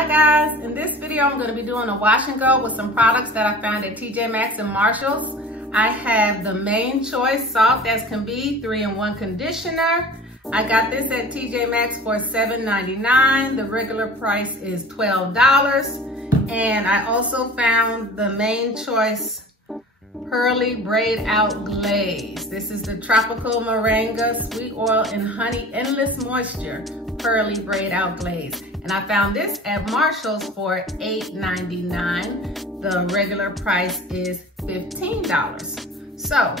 Hi guys, in this video I'm going to be doing a wash and go with some products that I found at TJ Maxx and Marshalls. I have the Main Choice Soft as Can Be 3-in-1 conditioner. I got this at TJ Maxx for $7.99. The regular price is $12. And I also found the Main Choice Pearly Braid Out Glaze. This is the Tropical Moringa Sweet Oil and Honey Endless Moisture Pearly Braid Out Glaze. And I found this at Marshalls for $8.99. The regular price is $15. So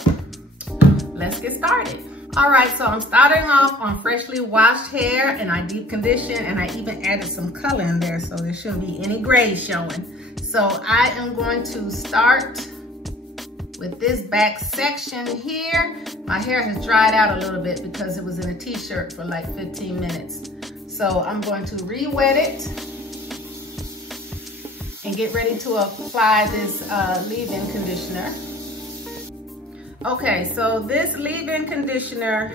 let's get started. All right, so I'm starting off on freshly washed hair, and I deep condition, and I even added some color in there so there shouldn't be any gray showing. So I am going to start with this back section here. My hair has dried out a little bit because it was in a t-shirt for like 15 minutes. So I'm going to re-wet it and get ready to apply this leave-in conditioner. Okay, so this leave-in conditioner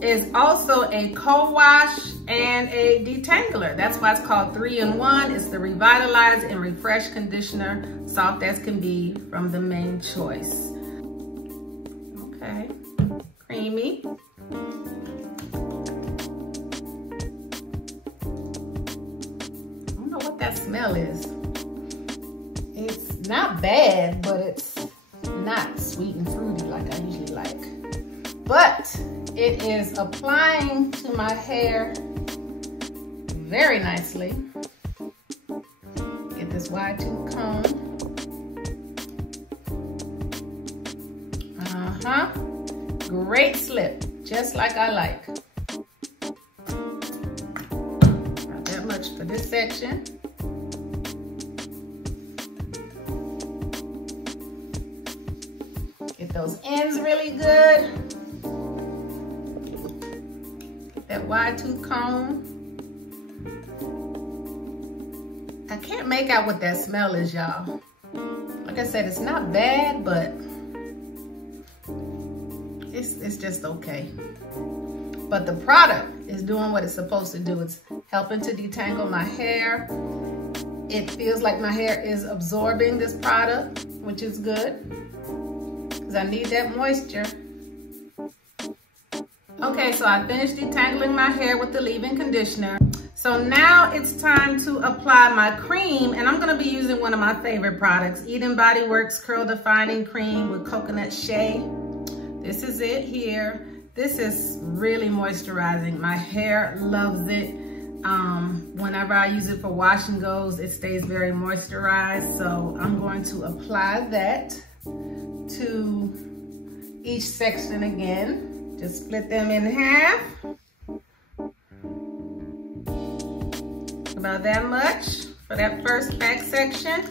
is also a co-wash and a detangler. That's why it's called 3-in-1. It's the Revitalize and Refresh Conditioner, Soft as Can Be, from the Main Choice. Okay, creamy. I don't know what that smell is. It's not bad, but it's not sweet and fruity like I usually like. But it is applying to my hair very nicely. Get this wide tooth comb. Great slip, just like I like. Not that much for this section. Get those ends really good. Get that wide tooth comb. I can't make out what that smell is, y'all. Like I said, it's not bad, but it's just okay. But the product is doing what it's supposed to do. It's helping to detangle my hair. It feels like my hair is absorbing this product, which is good, because I need that moisture. Okay, so I finished detangling my hair with the leave-in conditioner. So now it's time to apply my cream, and I'm gonna be using one of my favorite products, Eden Body Works Curl Defining Cream with Coconut Shea. This is it here. This is really moisturizing. My hair loves it. Whenever I use it for wash and goes, it stays very moisturized. So I'm going to apply that to each section again. Just split them in half. About that much for that first back section.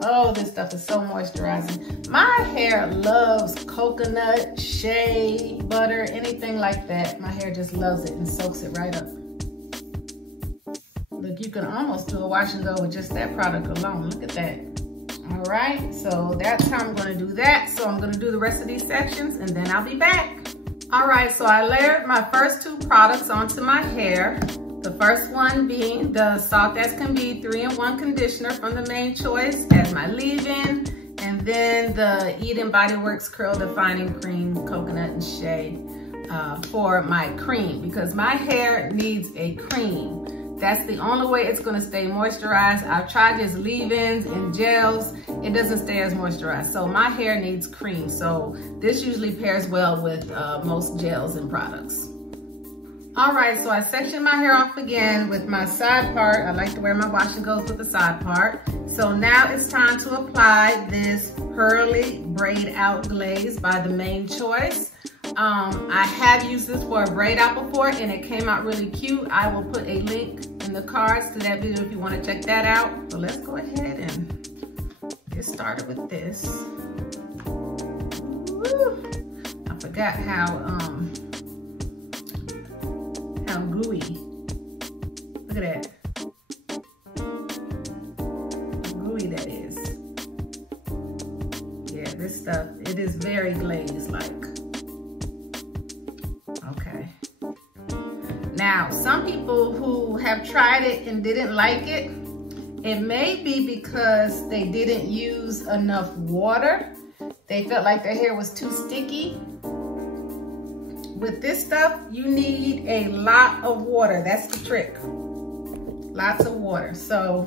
Oh, this stuff is so moisturizing. My hair loves coconut, shea, butter, anything like that. My hair just loves it and soaks it right up. Look, you can almost do a wash and go with just that product alone. Look at that. All right, so that's how I'm gonna do that. So I'm gonna do the rest of these sections and then I'll be back. All right, so I layered my first two products onto my hair. The first one being the Soft as Can Be 3-in-1 conditioner from the Main Choice as my leave-in, and then the Eden Body Works Curl Defining Cream, Coconut and Shea for my cream, because my hair needs a cream. That's the only way it's gonna stay moisturized. I've tried just leave-ins and gels. It doesn't stay as moisturized. So my hair needs cream. So this usually pairs well with most gels and products. All right, so I sectioned my hair off again with my side part. I like to wear my wash and goes with the side part. So now it's time to apply this Pearly Braid Out Glaze by the Main Choice. I have used this for a braid out before and it came out really cute. I will put a link in the cards to that video if you want to check that out. So let's go ahead and get started with this. Woo. I forgot how gooey. Look at that. How gooey that is. Yeah, this stuff, it is very glaze-like. Okay. Now, some people who have tried it and didn't like it, it may be because they didn't use enough water. They felt like their hair was too sticky. With this stuff, you need a lot of water. That's the trick. Lots of water. So,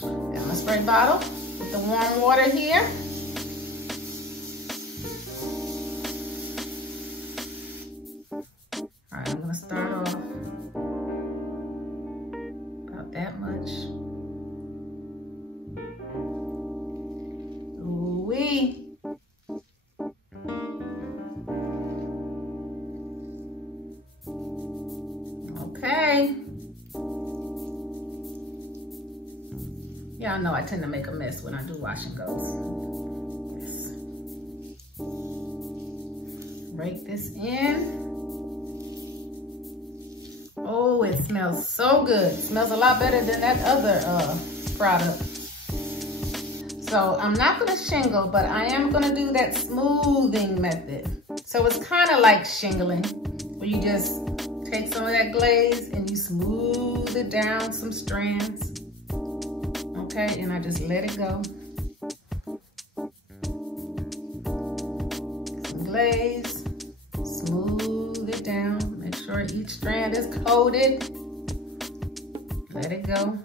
got my spray bottle with the warm water here. All right, I'm gonna start off about that much. Ooh-wee. Okay. Y'all know I tend to make a mess when I do wash and goes. Yes. Rake this in. Oh, it smells so good. It smells a lot better than that other product. So I'm not gonna shingle, but I am gonna do that smoothing method. So it's kind of like shingling, where you just take some of that glaze and you smooth it down some strands. Okay, and I just let it go. Some glaze, smooth it down. Make sure each strand is coated. Let it go.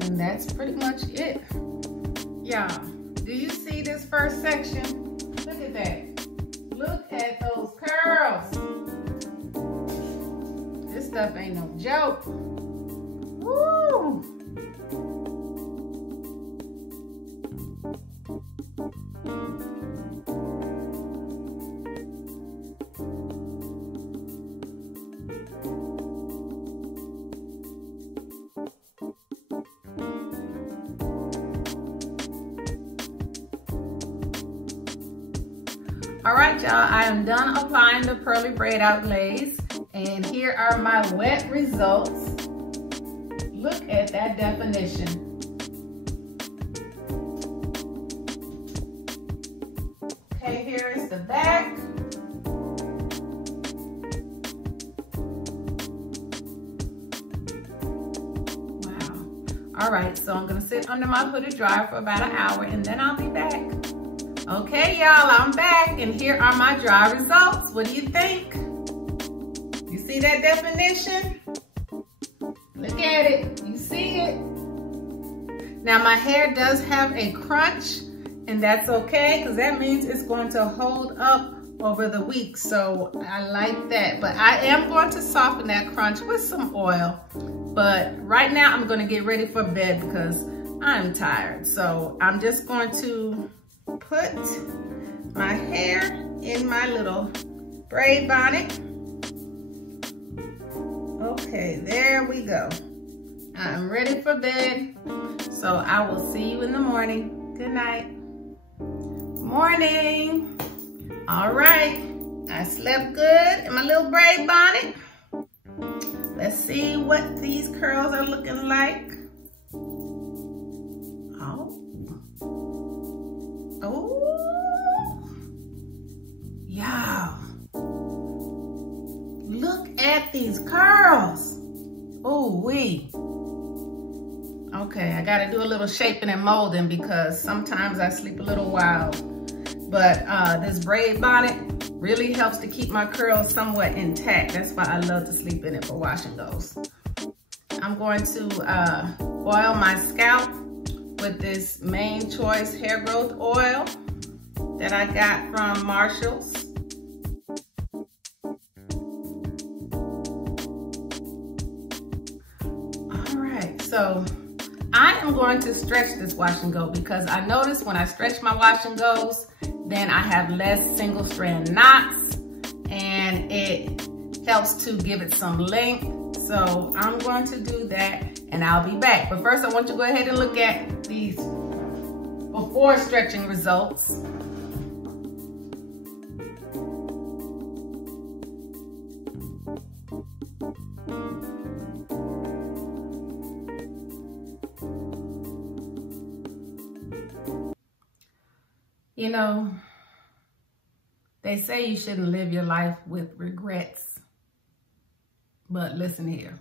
And that's pretty much it. Y'all, do you see this first section? Look at that. Look at those curls. This stuff ain't no joke. Woo! All right, y'all, I am done applying the Pearly Braid Out Glaze, and here are my wet results. Look at that definition. Okay, here is the back. Wow. All right, so I'm gonna sit under my hooded dryer for about an hour and then I'll be back. Okay, y'all, I'm back, and here are my dry results. What do you think? You see that definition? Look at it. You see it? Now, my hair does have a crunch, and that's okay, because that means it's going to hold up over the week, so I like that. But I am going to soften that crunch with some oil. But right now, I'm going to get ready for bed because I'm tired. So I'm just going to put my hair in my little braid bonnet. Okay, there we go. I'm ready for bed, so I will see you in the morning. Good night. Morning. All right, I slept good in my little braid bonnet. Let's see what these curls are looking like. Oh, yeah. Look at these curls. Oh, wee. Okay, I gotta do a little shaping and molding because sometimes I sleep a little wild. But this braid bonnet really helps to keep my curls somewhat intact. That's why I love to sleep in it for wash and goes. I'm going to oil my scalp with this Main Choice hair growth oil that I got from Marshall's. All right, so I am going to stretch this wash and go because I notice when I stretch my wash and goes, then I have less single strand knots and it helps to give it some length. So I'm going to do that and I'll be back. But first I want you to go ahead and look at these before stretching results. You know, They say you shouldn't live your life with regrets. But listen here.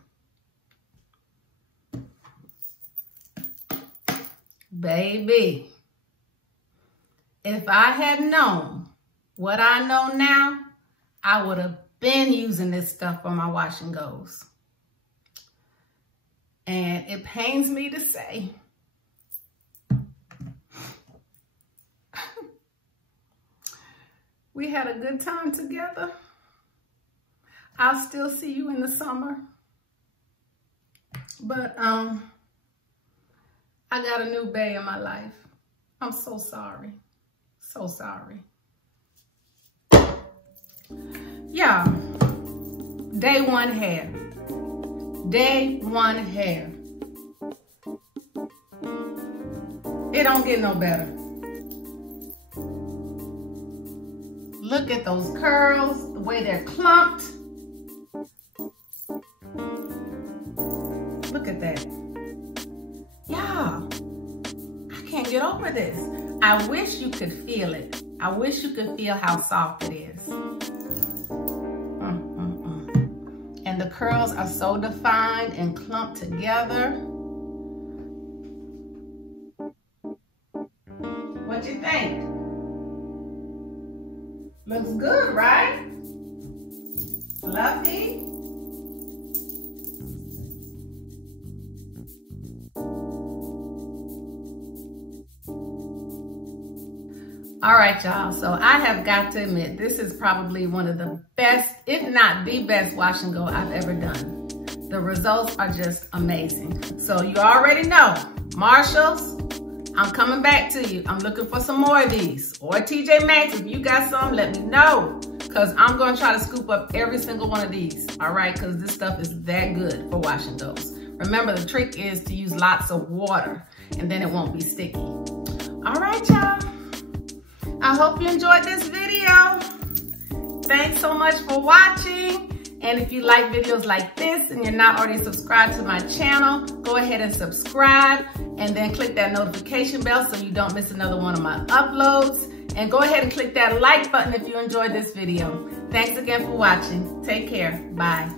Baby, if I had known what I know now, I would have been using this stuff for my wash and goes. And it pains me to say, we had a good time together. I'll still see you in the summer. But I got a new bae in my life. I'm so sorry. So sorry. Yeah. Day one hair. Day one hair. It don't get no better. Look at those curls, the way they're clumped. Look at that. Yeah, I can't get over this. I wish you could feel it. I wish you could feel how soft it is. And the curls are so defined and clumped together. What you think? Looks good, right? Fluffy. All right, y'all, so I have got to admit, this is probably one of the best, if not the best wash and go I've ever done. The results are just amazing. So you already know, Marshalls, I'm coming back to you. I'm looking for some more of these. Or TJ Maxx, if you got some, let me know. Because I'm going to try to scoop up every single one of these. All right, because this stuff is that good for wash and goes. Remember, the trick is to use lots of water, and then it won't be sticky. All right, y'all. I hope you enjoyed this video. Thanks so much for watching. And if you like videos like this and you're not already subscribed to my channel, go ahead and subscribe and then click that notification bell so you don't miss another one of my uploads. And go ahead and click that like button if you enjoyed this video. Thanks again for watching. Take care. Bye.